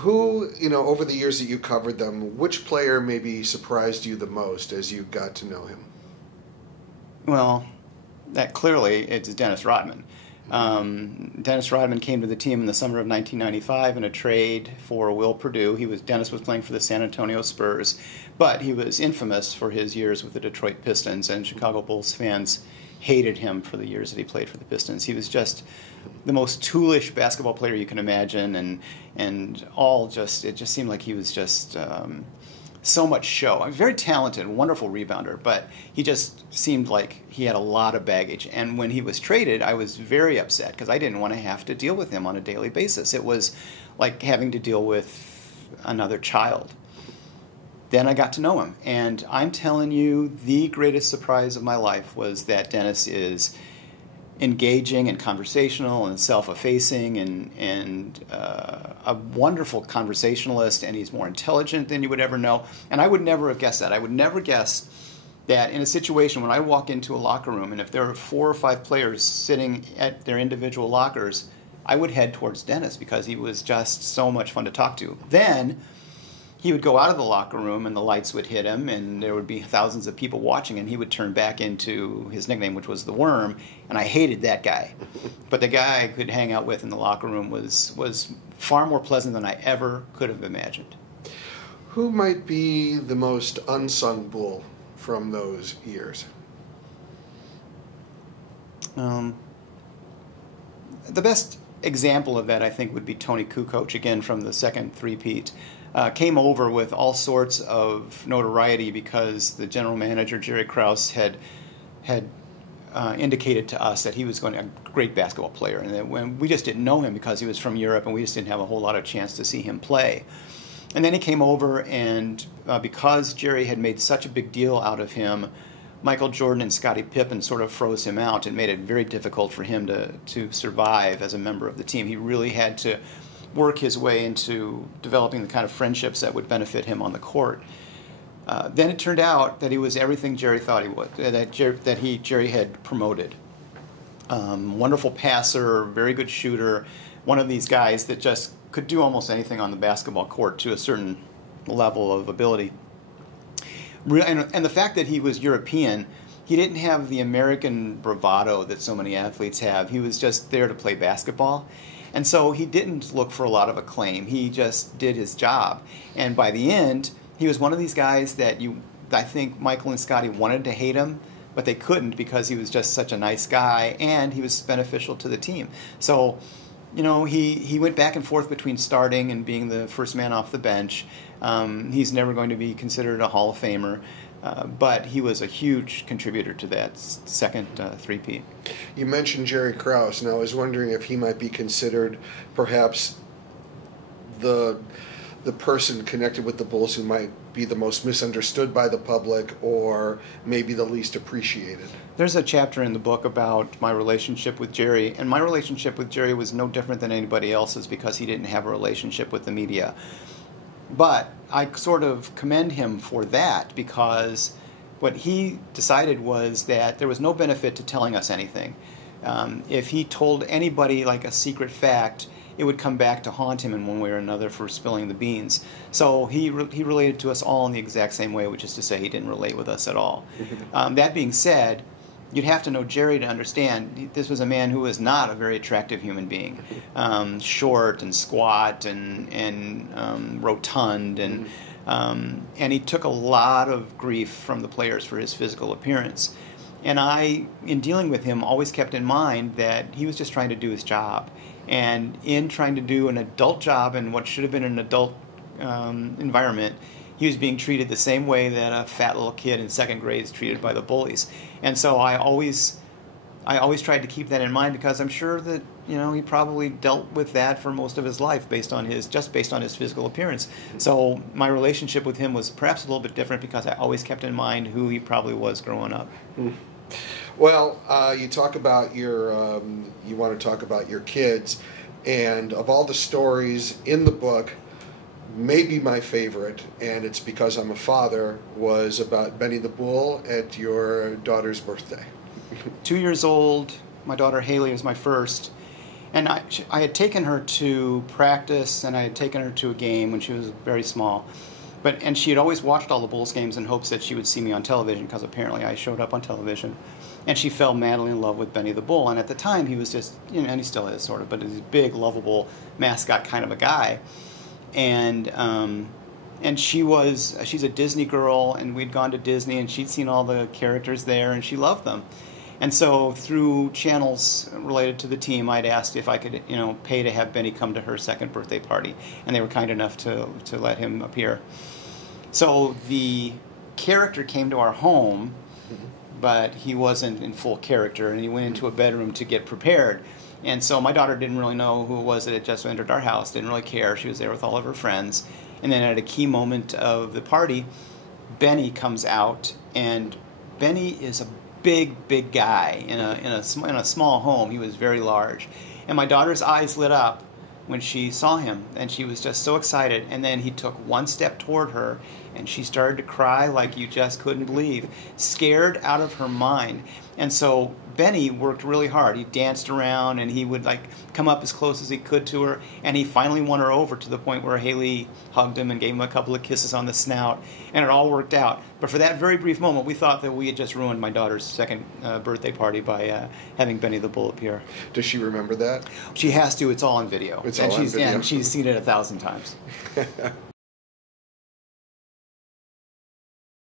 Who, over the years that you covered them, which player maybe surprised you the most as you got to know him? Well, that clearly it's Dennis Rodman. Dennis Rodman came to the team in the summer of 1995 in a trade for Will Perdue. Dennis was playing for the San Antonio Spurs, but he was infamous for his years with the Detroit Pistons, and Chicago Bulls fans hated him for the years that he played for the Pistons. He was just the most toolish basketball player you can imagine, and it just seemed like he was just so much show. Very talented, wonderful rebounder, but he just seemed like he had a lot of baggage. And when he was traded, I was very upset because I didn't want to have to deal with him on a daily basis. It was like having to deal with another child. Then I got to know him, and I'm telling you, the greatest surprise of my life was that Dennis is engaging and conversational and self-effacing and a wonderful conversationalist, and he's more intelligent than you would ever know. And I would never have guessed that. I would never guess that in a situation when I walk into a locker room and if there are 4 or 5 players sitting at their individual lockers, I would head towards Dennis because he was just so much fun to talk to. Then he would go out of the locker room and the lights would hit him and there would be thousands of people watching, and he would turn back into his nickname, which was the Worm, and I hated that guy. But the guy I could hang out with in the locker room was far more pleasant than I ever could have imagined. Who might be the most unsung Bull from those years? The best example of that, I think, would be Tony Kukoc, again from the second three-peat. Came over with all sorts of notoriety because the general manager, Jerry Krause, had indicated to us that he was going to be a great basketball player, and that when we just didn't know him because he was from Europe and we just didn't have a whole lot of chance to see him play. And then he came over, and because Jerry had made such a big deal out of him, Michael Jordan and Scottie Pippen sort of froze him out and made it very difficult for him to survive as a member of the team. He really had to work his way into developing the kind of friendships that would benefit him on the court. Then it turned out that he was everything Jerry thought he was, that Jerry had promoted. Wonderful passer, very good shooter, one of these guys that just could do almost anything on the basketball court to a certain level of ability. And the fact that he was European, he didn't have the American bravado that so many athletes have. He was just there to play basketball. And so he didn't look for a lot of acclaim. He just did his job. And by the end, he was one of these guys that I think Michael and Scottie wanted to hate him, but they couldn't because he was just such a nice guy and he was beneficial to the team. So, he went back and forth between starting and being the first man off the bench. He's never going to be considered a Hall of Famer. But he was a huge contributor to that second three-peat. You mentioned Jerry Krause, and I was wondering if he might be considered perhaps the person connected with the Bulls who might be the most misunderstood by the public or maybe the least appreciated. There's a chapter in the book about my relationship with Jerry, and my relationship with Jerry was no different than anybody else's because he didn't have a relationship with the media. But I sort of commend him for that because what he decided was that there was no benefit to telling us anything. If he told anybody like a secret fact, it would come back to haunt him in one way or another for spilling the beans. So he related to us all in the exact same way, which is to say he didn't relate with us at all. That being said, you'd have to know Jerry to understand this was a man who was not a very attractive human being. Short and squat and rotund, and he took a lot of grief from the players for his physical appearance. And I, in dealing with him, always kept in mind that he was just trying to do his job. And in trying to do an adult job in what should have been an adult environment, he was being treated the same way that a fat little kid in second grade is treated by the bullies. And so I always tried to keep that in mind because I'm sure that he probably dealt with that for most of his life based on his physical appearance. So my relationship with him was perhaps a little bit different because I always kept in mind who he probably was growing up. Well, you talk about you want to talk about your kids, and of all the stories in the book, maybe my favorite, and it's because I'm a father, was about Benny the Bull at your daughter's birthday. 2 years old. My daughter Haley was my first. And I had taken her to practice, and I had taken her to a game when she was very small. And she had always watched all the Bulls games in hopes that she would see me on television, because apparently I showed up on television. And she fell madly in love with Benny the Bull. And at the time, he was just, and he still is sort of, but he's a big, lovable mascot kind of a guy. And she's a Disney girl, and we'd gone to Disney, and she'd seen all the characters there, and she loved them. And so through channels related to the team, I'd asked if I could, pay to have Benny come to her second birthday party, and they were kind enough to let him appear. So the character came to our home, but he wasn't in full character, and he went into a bedroom to get prepared. And so my daughter didn't really know who it was that had just entered our house, didn't really care. She was there with all of her friends. And then at a key moment of the party, Benny comes out, and Benny is a big guy in a small home. He was very large. And my daughter's eyes lit up when she saw him, and she was just so excited. And then he took one step toward her, and she started to cry like you just couldn't believe, scared out of her mind. And so Benny worked really hard. He danced around, and he would come up as close as he could to her, and he finally won her over to the point where Haley hugged him and gave him a couple of kisses on the snout, and it all worked out. But for that very brief moment, we thought that we had just ruined my daughter's second birthday party by having Benny the Bull appear. Does she remember that? She has to. It's all on video. It's all on video. And she's seen it 1,000 times.